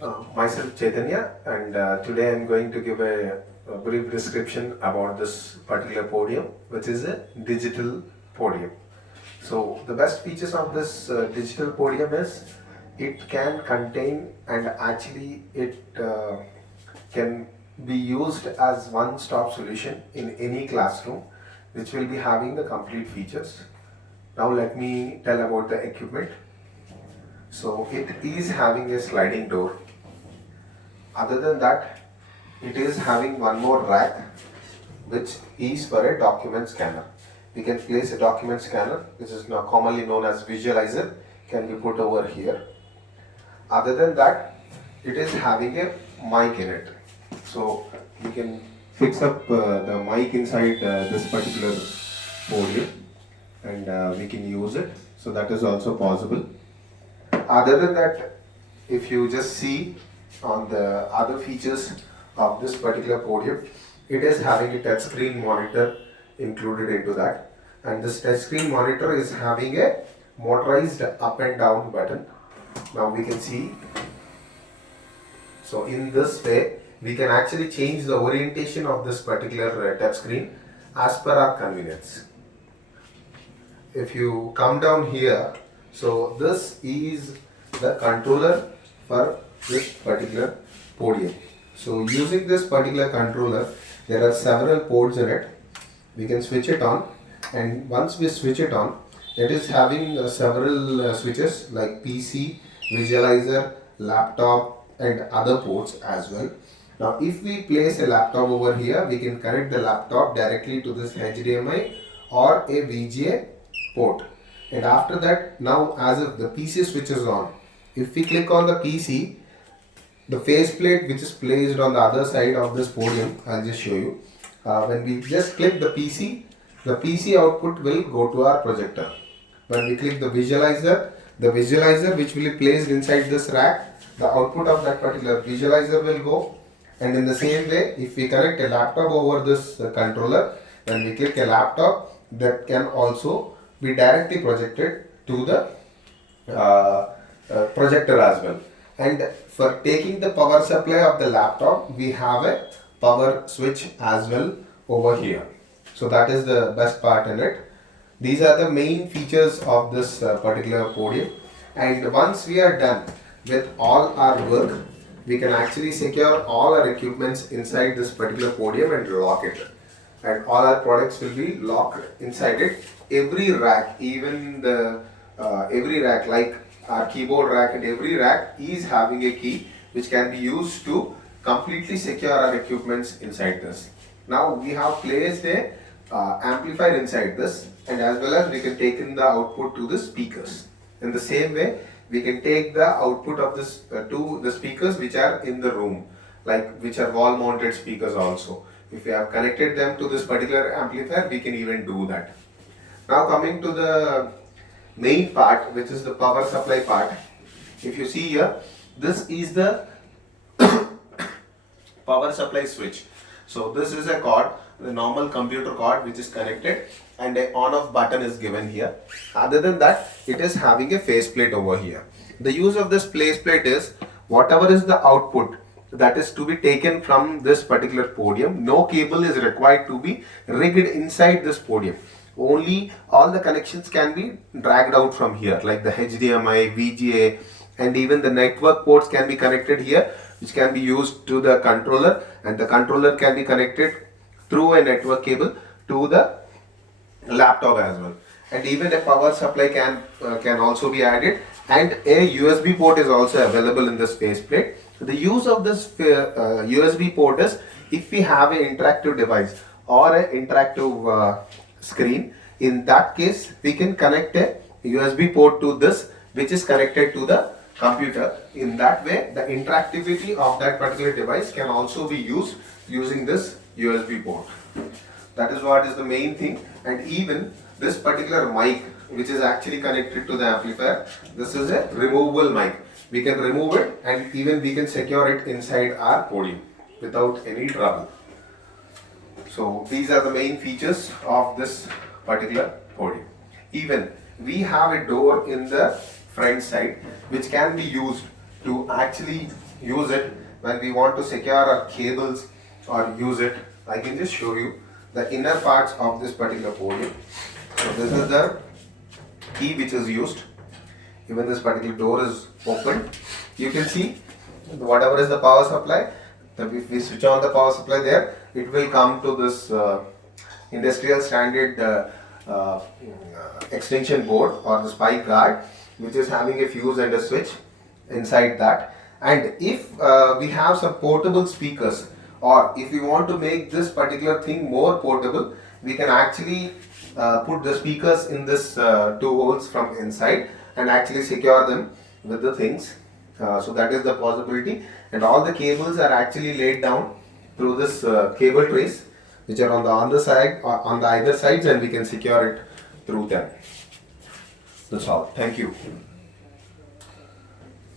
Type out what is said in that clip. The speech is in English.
Myself Chaitanya, and today I'm going to give a brief description about this particular podium, which is a digital podium. So the best features of this digital podium is it can contain, and actually it can be used as one-stop solution in any classroom, which will be having the complete features. Now let me tell about the equipment. So it is having a sliding door. Other than that, it is having one more rack, which is for a document scanner. We can place a document scanner, which is now commonly known as visualizer, can be put over here. Other than that, it is having a mic in it. So we can fix up the mic inside this particular podium, and we can use it. So that is also possible. Other than that, if you just see on the other features of this particular podium, it is having a touchscreen monitor included into that, and this touchscreen monitor is having a motorized up and down button. Now we can see, so in this way we can actually change the orientation of this particular touchscreen as per our convenience. If you come down here, so this is the controller for this particular podium. So using this particular controller, there are several ports in it. We can switch it on, and once we switch it on, it is having several switches like PC, visualizer, laptop, and other ports as well. Now if we place a laptop over here, we can connect the laptop directly to this HDMI or a VGA port. And after that, now as if the PC switches on, if we click on the PC, the faceplate which is placed on the other side of this podium, I'll just show you. When we just click the PC output will go to our projector. When we click the visualizer which will be placed inside this rack, the output of that particular visualizer will go. And in the same way, if we connect a laptop over this controller, when we click a laptop, that can also be directly projected to the projector as well. And for taking the power supply of the laptop, we have a power switch as well over here. So that is the best part in it. These are the main features of this particular podium. And once we are done with all our work, we can actually secure all our equipments inside this particular podium and lock it. And all our products will be locked inside it. Every rack, even the every rack, like our keyboard rack, and every rack is having a key which can be used to completely secure our equipments inside this. Now we have placed a amplifier inside this, and as well as we can take in the output to the speakers. In the same way, we can take the output of this to the speakers which are in the room, like which are wall mounted speakers also. If we have connected them to this particular amplifier, we can even do that. Now coming to the main part, which is the power supply part. If you see here, this is the power supply switch. So this is a cord, the normal computer cord which is connected, and a on off button is given here. Other than that, it is having a faceplate over here. The use of this faceplate is whatever is the output that is to be taken from this particular podium, no cable is required to be rigged inside this podium. Only all the connections can be dragged out from here, like the HDMI, VGA, and even the network ports can be connected here, which can be used to the controller, and the controller can be connected through a network cable to the laptop as well. And even a power supply can also be added, and a USB port is also available in this faceplate. The use of this USB port is if we have an interactive device or an interactive screen. In that case, we can connect a USB port to this, which is connected to the computer. In that way, the interactivity of that particular device can also be used using this USB port. That is what is the main thing. And even this particular mic, which is actually connected to the amplifier, this is a removable mic. We can remove it, and even we can secure it inside our podium without any trouble. So these are the main features of this particular podium. Even we have a door in the front side which can be used to actually use it when we want to secure our cables or use it. I can just show you the inner parts of this particular podium. So this is the key which is used. Even this particular door is open. You can see whatever is the power supply. If we switch on the power supply there, it will come to this industrial standard extension board or the spike guard, which is having a fuse and a switch inside that. And if we have some portable speakers, or if we want to make this particular thing more portable, we can actually put the speakers in this two holes from inside and actually secure them with the things. So that is the possibility, and all the cables are actually laid down through this cable trays, which are on the underside or on the either sides, and we can secure it through them. That's all. Thank you.